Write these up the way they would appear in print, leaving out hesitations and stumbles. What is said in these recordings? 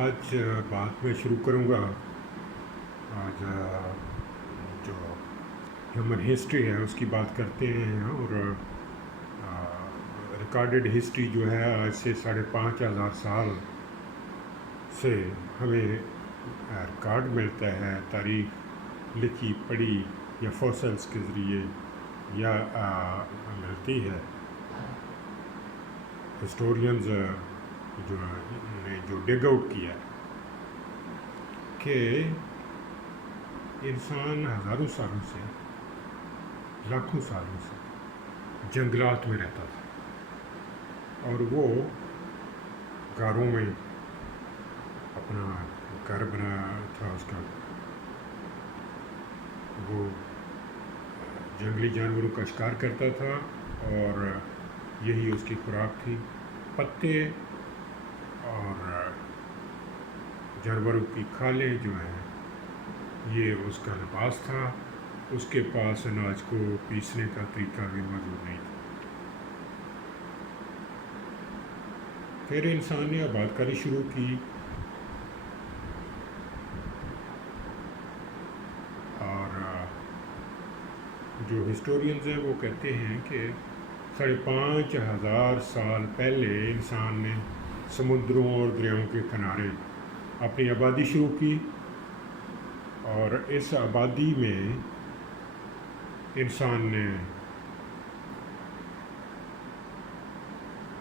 آج بات میں شروع کروں گا. آج جو ہیومن ہسٹری ہے اس کی بات کرتے ہیں، اور ریکارڈڈ ہسٹری جو ہے آج سے 5,500 سال سے ہمیں ریکارڈ ملتا ہے، تاریخ لکھی پڑھی یا فوسلس کے ذریعے یا ملتی ہے. ہسٹورینز نے جو ڈگ آؤٹ کیا کہ انسان ہزاروں سالوں سے، لاکھوں سالوں سے جنگلات میں رہتا تھا، اور وہ غاروں میں اپنا گھر بنایا تھا. اس کا وہ جنگلی جانوروں کا شکار کرتا تھا، اور یہی اس کی خوراک تھی. پتے اور جانوروں کی کھالیں جو ہیں یہ اس کا لباس تھا. اس کے پاس اناج کو پیسنے کا طریقہ بھی موجود نہیں تھا. پھر انسان نے آباد کاری شروع کی، اور جو ہسٹورینز ہیں وہ کہتے ہیں کہ 5,500 سال پہلے انسان نے سمندروں اور دریاؤں کے کنارے اپنی آبادی شروع کی، اور اس آبادی میں انسان نے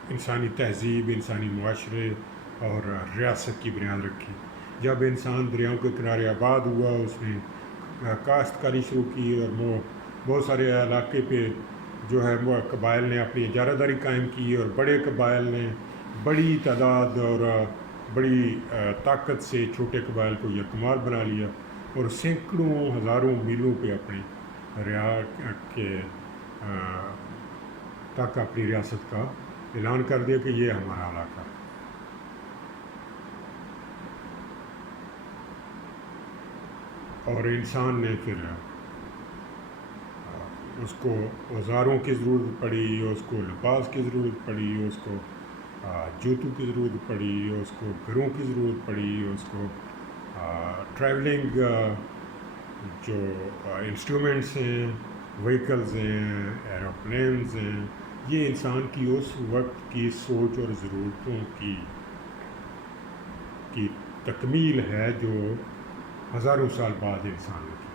انسانی تہذیب، انسانی معاشرے اور ریاست کی بنیاد رکھی. جب انسان دریاؤں کے کنارے آباد ہوا، اس نے کاشتکاری شروع کی، اور بہت سارے علاقے پہ جو ہے وہ قبائل نے اپنی اجارہ داری قائم کی، اور بڑے قبائل نے بڑی تعداد اور بڑی طاقت سے چھوٹے قبائل کو یکمال بنا لیا، اور سینکڑوں ہزاروں میلوں پہ اپنی تک اپنی ریاست کا اعلان کر دیا کہ یہ ہمارا علاقہ. اور انسان نے پھر اس کو اوزاروں کی ضرورت پڑی، اس کو لباس کی ضرورت پڑی، اس کو جوتوں کی ضرورت پڑی، اس کو گھروں کی ضرورت پڑی، اس کو ٹریولنگ جو انسٹرومنٹس ہیں، وہیکلز ہیں، ایروپلینز ہیں. یہ انسان کی اس وقت کی سوچ اور ضرورتوں کی تکمیل ہے جو ہزاروں سال بعد انسان نے کی.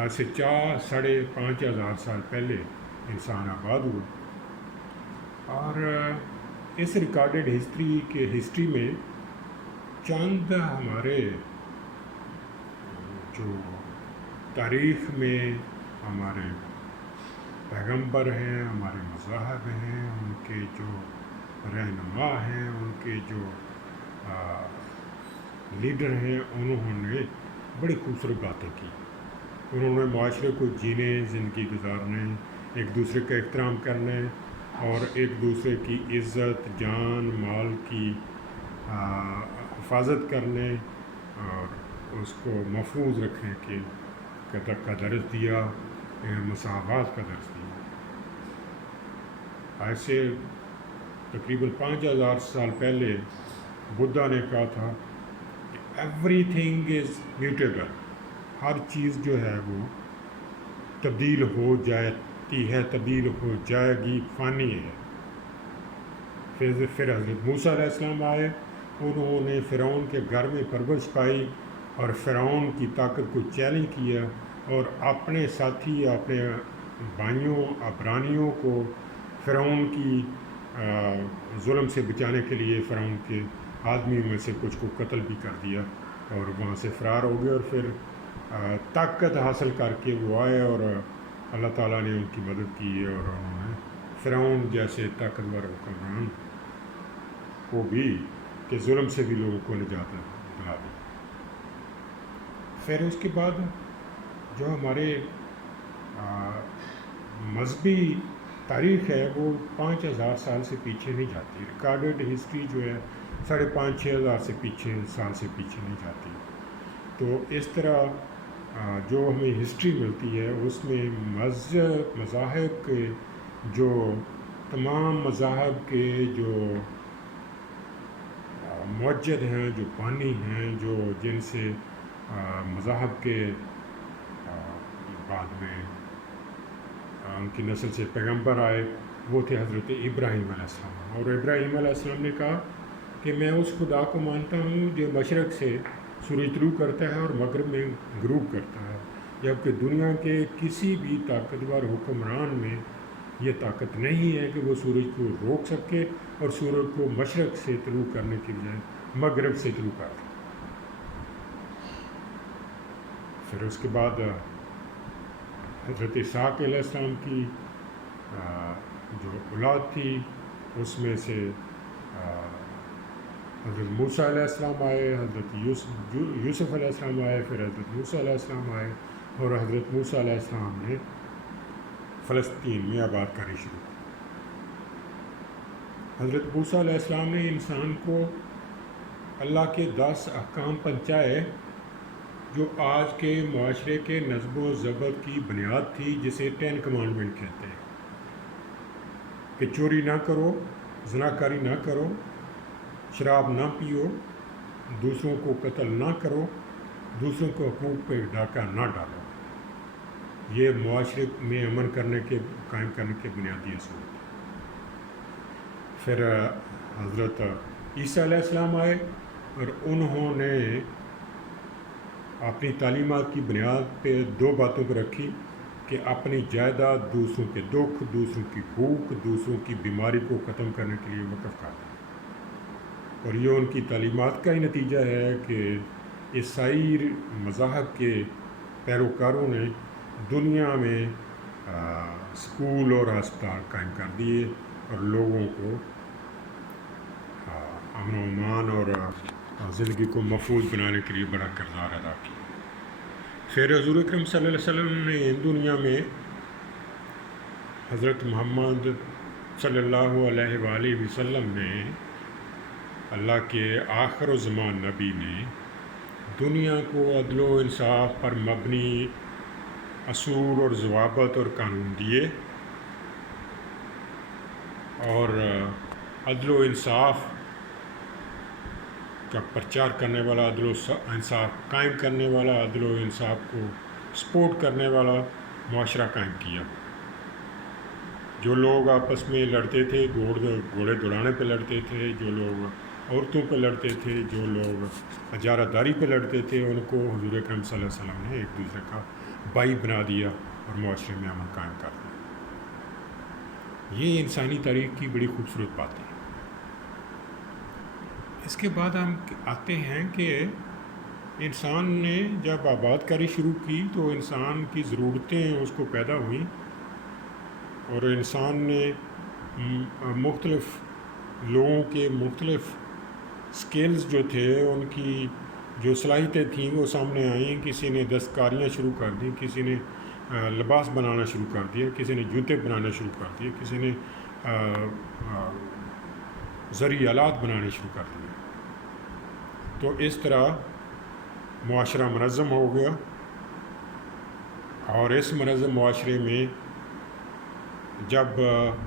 آج سے 5,500 سال پہلے انسان آباد ہوا، اور اس ریکارڈڈ ہسٹری میں چند ہمارے جو تاریخ میں ہمارے پیغمبر ہیں، ہمارے مذاہب ہیں، ان کے جو رہنما ہیں، ان کے جو لیڈر ہیں، انہوں نے بڑی خوبصورت باتیں کی. انہوں نے معاشرے کو جینے، زندگی گزارنے، ایک دوسرے کا احترام کرنے، اور ایک دوسرے کی عزت، جان مال کی حفاظت کرنے اور اس کو محفوظ رکھنے کا درس دیا، مساوات کا درس دیا. آج سے تقریباً 5,000 سال پہلے بدھا نے کہا تھا کہ ایوری تھنگ از میوٹیبل، ہر چیز جو ہے وہ تبدیل ہو جاتی ہے، تبدیل ہو جائے گی، فانی ہے. پھر حضرت موسیٰ علیہ السلام آئے، انہوں نے فرعون کے گھر میں پرورش پائی، اور فرعون کی طاقت کو چیلنج کیا، اور اپنے ساتھی، اپنے بھائیوں، عبرانیوں کو فرعون کی ظلم سے بچانے کے لیے فرعون کے آدمیوں میں سے کچھ کو قتل بھی کر دیا، اور وہاں سے فرار ہو گئے. اور پھر طاقت حاصل کر کے وہ آئے، اور اللہ تعالیٰ نے ان کی مدد کی، اور انہوں نے فرعون جیسے طاقتور حکمران کو بھی کہ ظلم سے بھی لوگوں کو نجات دلا دی. پھر اس کے بعد جو ہمارے مذہبی تاریخ ہے وہ 5,000 سال سے پیچھے نہیں جاتی. ریکارڈڈ ہسٹری جو ہے 5,500 سے سال سے پیچھے نہیں جاتی. تو اس طرح جو ہمیں ہسٹری ملتی ہے اس میں مذاہب کے جو تمام مذاہب کے جو معجد ہیں، جو بانی ہیں، جو جن سے مذاہب کے بعد میں ان کی نسل سے پیغمبر آئے، وہ تھے حضرت ابراہیم علیہ السلام۔ اور ابراہیم علیہ السلام نے کہا کہ میں اس خدا کو مانتا ہوں جو مشرق سے سورج طلوع کرتا ہے اور مغرب میں غروب کرتا ہے، جبکہ دنیا کے کسی بھی طاقتور حکمران میں یہ طاقت نہیں ہے کہ وہ سورج کو روک سکے اور سورج کو مشرق سے طلوع کرنے کی بجائے مغرب سے طلوع کر دے۔ پھر اس کے بعد حضرت اسحاق علیہ السلام کی جو اولاد تھی اس میں سے حضرت موسیٰ علیہ السلام آئے، حضرت یوسف علیہ السلام آئے، پھر حضرت موسیٰ علیہ السلام آئے، اور حضرت موسیٰ علیہ السلام نے فلسطین میں آباد کاری شروع کی۔ حضرت موسیٰ علیہ السلام نے انسان کو اللہ کے 10 احکام پہنچائے جو آج کے معاشرے کے نظم و ضبط کی بنیاد تھی، جسے 10 کمانڈمنٹ کہتے ہیں، کہ چوری نہ کرو، زناکاری نہ کرو، شراب نہ پیو، دوسروں کو قتل نہ کرو، دوسروں کو حقوق پہ ڈاکہ نہ ڈالو۔ یہ معاشرے میں امن قائم کرنے کے بنیادی اصول تھے۔ پھر حضرت عیسیٰ علیہ السلام آئے اور انہوں نے اپنی تعلیمات کی بنیاد پہ 2 باتوں پر رکھی کہ اپنی جائیداد دوسروں کے دکھ، دوسروں کی بھوک، دوسروں کی بیماری کو ختم کرنے کے لیے وقف کر دیں۔ اور یہ ان کی تعلیمات کا ہی نتیجہ ہے کہ عیسائی مذاہب کے پیروکاروں نے دنیا میں اسکول اور ہسپتال قائم کر دیے اور لوگوں کو امن و امان اور زندگی کو محفوظ بنانے کے لیے بڑا کردار ادا کیا۔ پھر حضور اکرم صلی اللہ علیہ وسلم نے دنیا میں حضرت محمد صلی اللہ علیہ وآلہ وسلم نے، اللہ کے آخر الزمان نبی نے، دنیا کو عدل و انصاف پر مبنی اصول اور ضوابط اور قانون دیے، اور عدل و انصاف کا پرچار کرنے والا، عدل و انصاف قائم کرنے والا، عدل و انصاف کو سپورٹ کرنے والا معاشرہ قائم کیا۔ جو لوگ آپس میں لڑتے تھے، گھوڑے دوڑانے پہ لڑتے تھے، جو لوگ عورتوں پہ لڑتے تھے، جو لوگ اجارہ داری پہ لڑتے تھے، ان کو حضور اکرم صلی اللہ علیہ وسلم نے ایک دوسرے کا بھائی بنا دیا اور معاشرے میں امن قائم کر دیا۔ یہ انسانی تاریخ کی بڑی خوبصورت بات ہے۔ اس کے بعد ہم آتے ہیں کہ انسان نے جب آباد کاری شروع کی تو انسان کی ضرورتیں اس کو پیدا ہوئیں، اور انسان نے مختلف لوگوں کے مختلف سکلز جو تھے، ان کی جو صلاحیتیں تھیں وہ سامنے آئیں۔ کسی نے دستکاریاں شروع کر دیں، کسی نے لباس بنانا شروع کر دیا، کسی نے جوتے بنانا شروع کر دیے، کسی نے زرعی آلات بنانے شروع کر دیے۔ تو اس طرح معاشرہ منظم ہو گیا، اور اس منظم معاشرے میں جب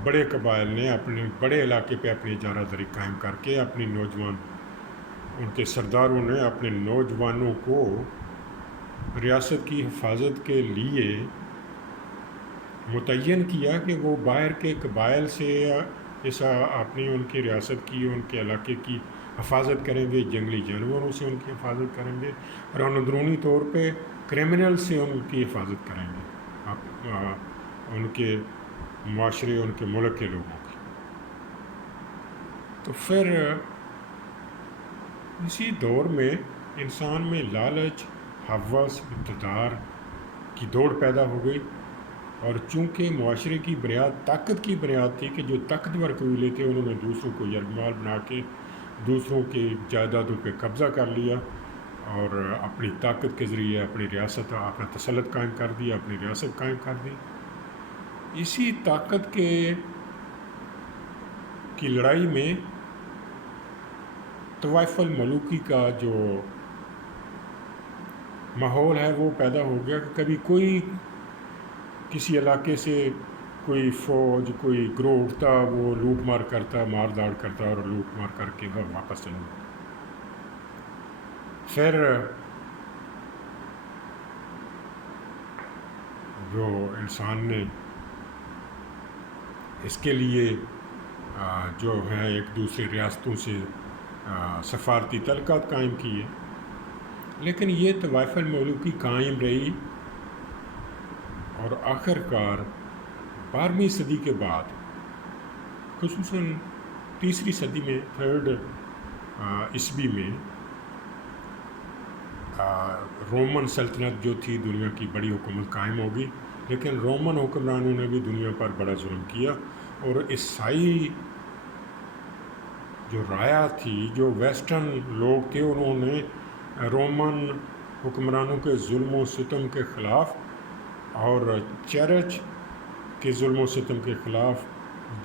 بڑے قبائل نے اپنے بڑے علاقے پہ اپنی اجارہ داری قائم کر کے اپنی ان کے سرداروں نے اپنے نوجوانوں کو ریاست کی حفاظت کے لیے متعین کیا کہ وہ باہر کے قبائل سے اپنی ان کی ریاست کی، ان کے علاقے کی حفاظت کریں گے، جنگلی جانوروں سے ان کی حفاظت کریں گے، اور اندرونی طور پہ کرمنل سے ان کی حفاظت کریں گے، ان کے معاشرے، ان کے ملک کے لوگوں کی۔ تو پھر اسی دور میں انسان میں لالچ، ہوس، اقتدار کی دوڑ پیدا ہو گئی، اور چونکہ معاشرے کی بنیاد طاقت کی بنیاد تھی کہ جو طاقتور قبیلے تھے انہوں نے دوسروں کو یرغمال بنا کے دوسروں کی جائیدادوں پہ قبضہ کر لیا، اور اپنی طاقت کے ذریعے اپنی ریاست، اپنا تسلط قائم کر دیا، اپنی ریاست قائم کر دی۔ اسی طاقت کی لڑائی میں طوائف الملوکی کا جو ماحول ہے وہ پیدا ہو گیا کہ کبھی کوئی کسی علاقے سے کوئی فوج، کوئی گروہ اٹھتا، وہ لوٹ مار کرتا، مار داڑ کرتا اور لوٹ مار کر کے واپس چلا جاتا۔ پھر جو انسان نے اس کے لیے جو ہے ایک دوسری ریاستوں سے سفارتی تعلقات قائم کیے، لیکن یہ طوائف الملوکی قائم رہی، اور آخر کار 12ویں صدی کے بعد، خصوصاً تیسری صدی میں، 3rd عیسوی میں، رومن سلطنت جو تھی دنیا کی بڑی حکومت قائم ہوگی، لیکن رومن حکمرانوں نے بھی دنیا پر بڑا ظلم کیا، اور عیسائی جو رایا تھی، جو ویسٹرن لوگ تھے، انہوں نے رومن حکمرانوں کے ظلم و ستم کے خلاف اور چرچ کے ظلم و ستم کے خلاف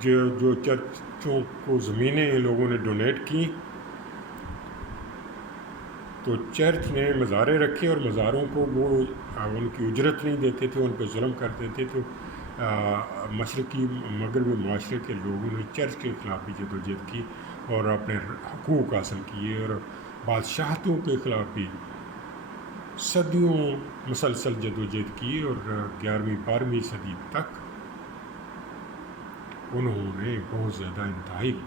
جو چرچوں کو زمینیں لوگوں نے ڈونیٹ کی، تو چرچ نے مزارے رکھے، اور مزاروں کو وہ ان کی اجرت نہیں دیتے تھے، ان پہ ظلم کرتے تھے، تو مشرقی مغربی معاشرے کے لوگوں نے چرچ کے خلاف بھی جدوجہد کی اور اپنے حقوق حاصل کیے، اور بادشاہتوں کے خلاف بھی صدیوں مسلسل جدوجہد کی، اور 11ویں 12ویں صدی تک انہوں نے بہت زیادہ انتہائی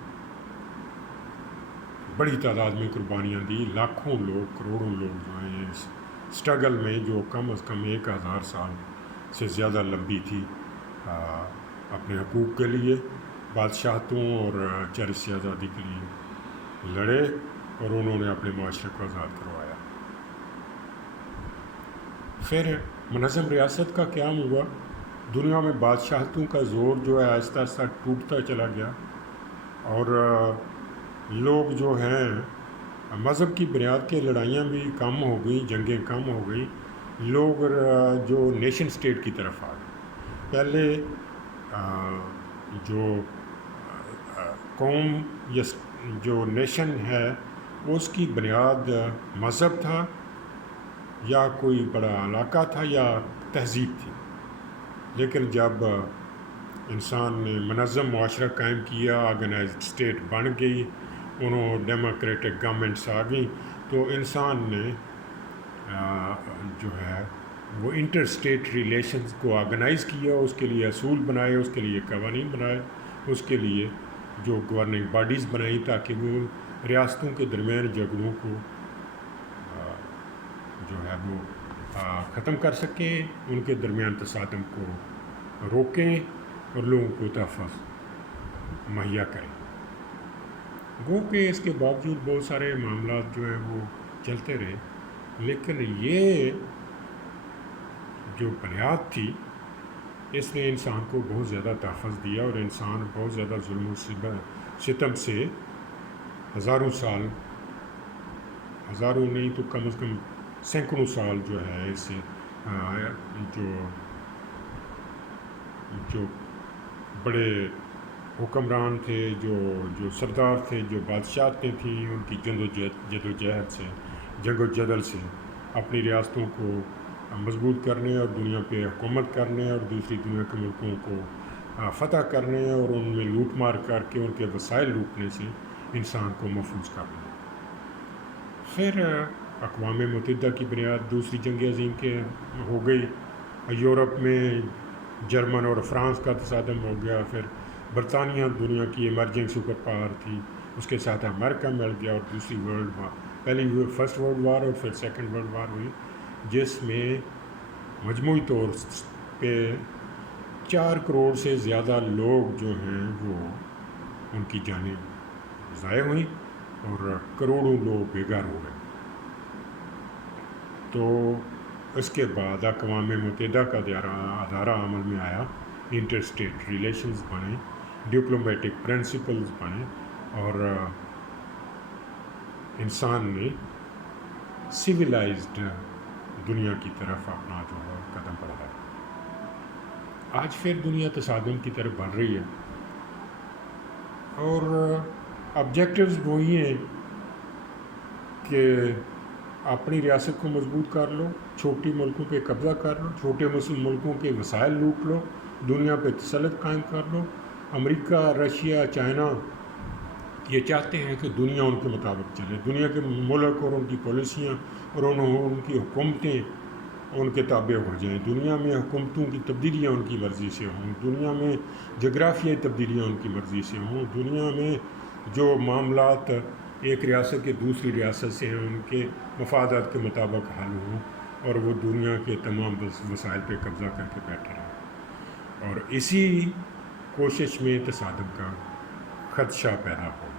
بڑی تعداد میں قربانیاں دی، لاکھوں لوگ، کروڑوں لوگ جو ہیں اس اسٹرگل میں، جو کم از کم 1000 سال سے زیادہ لمبی تھی، اپنے حقوق کے لیے، بادشاہتوں اور چرچ سے آزادی کے لیے لڑے، اور انہوں نے اپنے معاشرے کو آزاد کروایا۔ پھر منظم ریاست کا قیام ہوا، دنیا میں بادشاہتوں کا زور جو ہے آہستہ آہستہ ٹوٹتا چلا گیا، اور لوگ جو ہیں مذہب کی بنیاد کے لڑائیاں بھی کم ہو گئیں، جنگیں کم ہو گئیں، لوگ جو نیشن اسٹیٹ کی طرف آ گئے۔ پہلے جو قوم یا جو نیشن ہے اس کی بنیاد مذہب تھا، یا کوئی بڑا علاقہ تھا، یا تہذیب تھی، لیکن جب انسان نے منظم معاشرہ قائم کیا، آرگنائزڈ اسٹیٹ بن گئی، انہوں ڈیموکریٹک گورنمنٹس آ گئیں، تو انسان نے جو ہے وہ انٹر اسٹیٹ ریلیشنز کو آرگنائز کیا، اس کے لیے اصول بنائے، اس کے لیے قوانین بنائے، اس کے لیے جو گورننگ باڈیز بنائیں، تاکہ وہ ریاستوں کے درمیان جھگڑوں کو جو ہے وہ ختم کر سکیں، ان کے درمیان تصادم کو روکیں، اور لوگوں کو تحفظ مہیا کریں۔ گو کہ اس کے باوجود بہت سارے معاملات جو ہیں وہ چلتے رہے، لیکن یہ جو بنیاد تھی اس نے انسان کو بہت زیادہ تحفظ دیا، اور انسان بہت زیادہ ظلم و ستم سے ہزاروں سال، ہزاروں نہیں تو کم از کم سینکڑوں سال جو ہے اس سے جو بڑے حکمران تھے، جو سردار تھے، جو بادشاہتیں تھیں، ان کی جدوجہد سے، جنگ و جدل سے اپنی ریاستوں کو مضبوط کرنے، اور دنیا پہ حکومت کرنے، اور دوسری دنیا کے ملکوں کو فتح کرنے، اور ان میں لوٹ مار کر کے ان کے وسائل لوٹنے سے انسان کو محفوظ کرنا۔ پھر اقوام متحدہ کی بنیاد دوسری جنگ عظیم کے ہو گئی، یورپ میں جرمن اور فرانس کا تصادم ہو گیا، پھر برطانیہ دنیا کی ایمرجنگ سپر پاور تھی، اس کے ساتھ امریکہ مل گیا، اور دوسری ورلڈ وار، پہلی فرسٹ ورلڈ وار اور پھر سیکنڈ ورلڈ وار ہوئی، جس میں مجموعی طور پہ 4 کروڑ سے زیادہ لوگ جو ہیں وہ ان کی جانیں ضائع ہوئیں، اور کروڑوں لوگ بے گھر ہو گئے۔ تو اس کے بعد اقوام متحدہ کا ادارہ عمل میں آیا، انٹر اسٹیٹ ریلیشنز بنے، ڈپلومیٹک پرنسپلز بنے، اور انسان نے سویلائزڈ دنیا کی طرف اپنا جو ہے قدم بڑھایا۔ آج پھر دنیا تصادم کی طرف بڑھ رہی ہے، اور آبجیکٹیوز وہی ہیں کہ اپنی ریاست کو مضبوط کر لو، چھوٹی ملکوں پہ قبضہ کر لو، چھوٹے ملکوں کے وسائل لوٹ لو، دنیا پہ تسلط قائم کر لو، امریکہ، رشیا، چائنا یہ چاہتے ہیں کہ دنیا ان کے مطابق چلے، دنیا کے ملک اور ان کی پالیسیاں اور ان کی حکومتیں ان کے تابع ہو جائیں، دنیا میں حکومتوں کی تبدیلیاں ان کی مرضی سے ہوں، دنیا میں جغرافیائی تبدیلیاں ان کی مرضی سے ہوں، دنیا میں جو معاملات ایک ریاست کے دوسری ریاست سے ہیں ان کے مفادات کے مطابق حل ہوں، اور وہ دنیا کے تمام وسائل پہ قبضہ کر کے بیٹھے رہیں، اور اسی کوشش میں تصادم کا خدشہ پیدا ہو۔